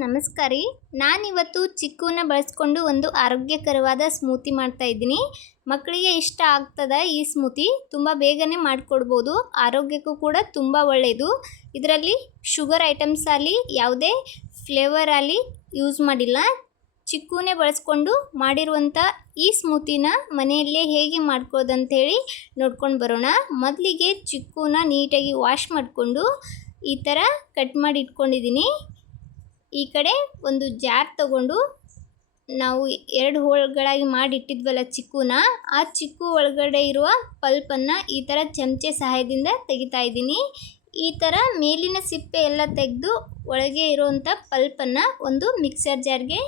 ನಮಸ್ಕಾರ ರೀ. ನಾನಿವತ್ತು ಚಿಕ್ಕುನ ಬಳಸ್ಕೊಂಡು ಒಂದು ಆರೋಗ್ಯಕರವಾದ ಸ್ಮೂತಿ ಮಾಡ್ತಾ ಇದ್ದೀನಿ. ಮಕ್ಕಳಿಗೆ ಇಷ್ಟ ಆಗ್ತದ ಈ ಸ್ಮೂತಿ. ತುಂಬ ಬೇಗನೆ ಮಾಡಿಕೊಡ್ಬೋದು, ಆರೋಗ್ಯಕ್ಕೂ ಕೂಡ ತುಂಬ ಒಳ್ಳೆಯದು. ಇದರಲ್ಲಿ ಶುಗರ್ ಐಟಮ್ಸ್ ಆಗಲಿ ಯಾವುದೇ ಫ್ಲೇವರ್ ಆಗಲಿ ಯೂಸ್ ಮಾಡಿಲ್ಲ. ಚಿಕ್ಕುನೇ ಬಳಸ್ಕೊಂಡು ಮಾಡಿರುವಂಥ ಈ ಸ್ಮೂತಿನ ಮನೆಯಲ್ಲೇ ಹೇಗೆ ಮಾಡ್ಕೋದಂಥೇಳಿ ನೋಡ್ಕೊಂಡು ಬರೋಣ. ಮೊದಲಿಗೆ ಚಿಕ್ಕುನ ನೀಟಾಗಿ ವಾಶ್ ಮಾಡಿಕೊಂಡು ಈ ಥರ ಕಟ್ ಮಾಡಿ ಇಟ್ಕೊಂಡಿದ್ದೀನಿ. ಈ ಕಡೆ ಒಂದು ಜಾರ್ ತಗೊಂಡು ನಾವು 2 ಹೋಳುಗಳಾಗಿ ಮಾಡಿಟ್ಟಿದ್ವಲ್ಲ ಚಿಕ್ಕುನ, ಆ ಚಿಕ್ಕು ಒಳಗಡೆ ಇರುವ ಪಲ್ಪನ್ನು ಈ ಥರ ಚಮಚೆ ಸಹಾಯದಿಂದ ತೆಗಿತಾ ಇದ್ದೀನಿ. ಈ ಥರ ಮೇಲಿನ ಸಿಪ್ಪೆ ಎಲ್ಲ ತೆಗೆದು ಒಳಗೆ ಇರುವಂಥ ಪಲ್ಪನ್ನು ಒಂದು ಮಿಕ್ಸರ್ ಜಾರ್ಗೆ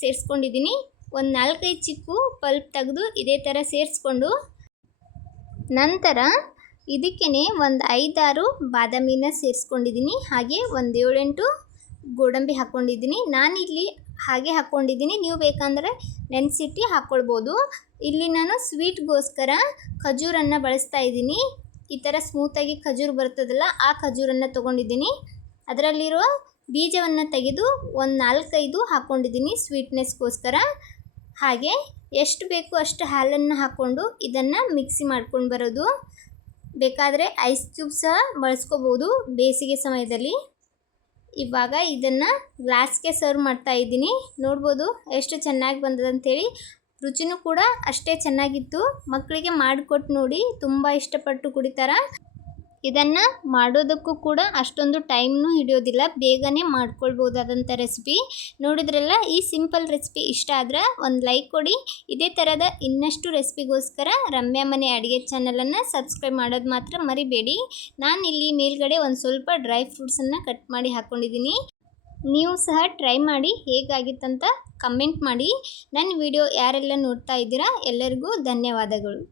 ಸೇರಿಸ್ಕೊಂಡಿದ್ದೀನಿ. ಒಂದು 4-5 ಚಿಕ್ಕು ಪಲ್ಪ್ ತೆಗೆದು ಇದೇ ಥರ ಸೇರಿಸ್ಕೊಂಡು ನಂತರ ಇದಕ್ಕೇ ಒಂದು 5-6 ಬಾದಾಮಿನ ಸೇರಿಸ್ಕೊಂಡಿದ್ದೀನಿ. ಹಾಗೆ ಒಂದು 7-8 ಗೋಡಂಬಿ ಹಾಕ್ಕೊಂಡಿದ್ದೀನಿ. ನಾನಿಲ್ಲಿ ಹಾಗೆ ಹಾಕ್ಕೊಂಡಿದ್ದೀನಿ, ನೀವು ಬೇಕಂದರೆ ನೆನೆಸಿಟ್ಟು ಹಾಕ್ಕೊಳ್ಬೋದು. ಇಲ್ಲಿ ನಾನು ಸ್ವೀಟ್ಗೋಸ್ಕರ ಖಜೂರನ್ನು ಬಳಸ್ತಾ ಇದ್ದೀನಿ. ಈ ಥರ ಸ್ಮೂತಾಗಿ ಖಜೂರು ಬರ್ತದಲ್ಲ, ಆ ಖಜೂರನ್ನು ತೊಗೊಂಡಿದ್ದೀನಿ. ಅದರಲ್ಲಿರೋ ಬೀಜವನ್ನು ತೆಗೆದು ಒಂದು 4-5 ಹಾಕ್ಕೊಂಡಿದ್ದೀನಿ ಸ್ವೀಟ್ನೆಸ್ಗೋಸ್ಕರ. ಹಾಗೆ ಎಷ್ಟು ಬೇಕು ಅಷ್ಟು ಹಾಲನ್ನು ಹಾಕ್ಕೊಂಡು ಇದನ್ನು ಮಿಕ್ಸಿ ಮಾಡ್ಕೊಂಡು ಬರೋದು. ಬೇಕಾದರೆ ಐಸ್ ಕ್ಯೂಬ್ ಸಹ ಬಳಸ್ಕೋಬೋದು ಬೇಸಿಗೆ ಸಮಯದಲ್ಲಿ. ಇವಾಗ ಇದನ್ನು ಗ್ಲಾಸ್ಗೆ ಸರ್ವ್ ಮಾಡ್ತಾ ಇದ್ದೀನಿ. ನೋಡ್ಬೋದು ಎಷ್ಟು ಚೆನ್ನಾಗಿ ಬಂದದಂಥೇಳಿ. ರುಚಿನೂ ಕೂಡ ಅಷ್ಟೇ ಚೆನ್ನಾಗಿತ್ತು. ಮಕ್ಕಳಿಗೆ ಮಾಡಿಕೊಟ್ಟು ನೋಡಿ, ತುಂಬ ಇಷ್ಟಪಟ್ಟು ಕುಡಿತಾರೆ. ಇದನ್ನು ಮಾಡೋದಕ್ಕೂ ಕೂಡ ಅಷ್ಟೊಂದು ಟೈಮ್ನೂ ಹಿಡಿಯೋದಿಲ್ಲ, ಬೇಗನೆ ಮಾಡ್ಕೊಳ್ಬೋದಾದಂಥ ರೆಸಿಪಿ. ನೋಡಿದ್ರಲ್ಲ, ಈ ಸಿಂಪಲ್ ರೆಸಿಪಿ ಇಷ್ಟ ಆದರೆ ಒಂದು ಲೈಕ್ ಕೊಡಿ. ಇದೇ ಥರದ ಇನ್ನಷ್ಟು ರೆಸಿಪಿಗೋಸ್ಕರ ರಮ್ಯಾ ಮನೆ ಅಡುಗೆ ಚಾನಲನ್ನು ಸಬ್ಸ್ಕ್ರೈಬ್ ಮಾಡೋದು ಮಾತ್ರ ಮರಿಬೇಡಿ. ನಾನಿಲ್ಲಿ ಮೇಲ್ಗಡೆ ಒಂದು ಸ್ವಲ್ಪ ಡ್ರೈ ಫ್ರೂಟ್ಸನ್ನು ಕಟ್ ಮಾಡಿ ಹಾಕ್ಕೊಂಡಿದ್ದೀನಿ. ನೀವು ಸಹ ಟ್ರೈ ಮಾಡಿ ಹೇಗಾಗಿತ್ತಂತ ಕಮೆಂಟ್ ಮಾಡಿ. ನನ್ನ ವಿಡಿಯೋ ಯಾರೆಲ್ಲ ನೋಡ್ತಾ ಇದ್ದೀರಾ ಎಲ್ಲರಿಗೂ ಧನ್ಯವಾದಗಳು.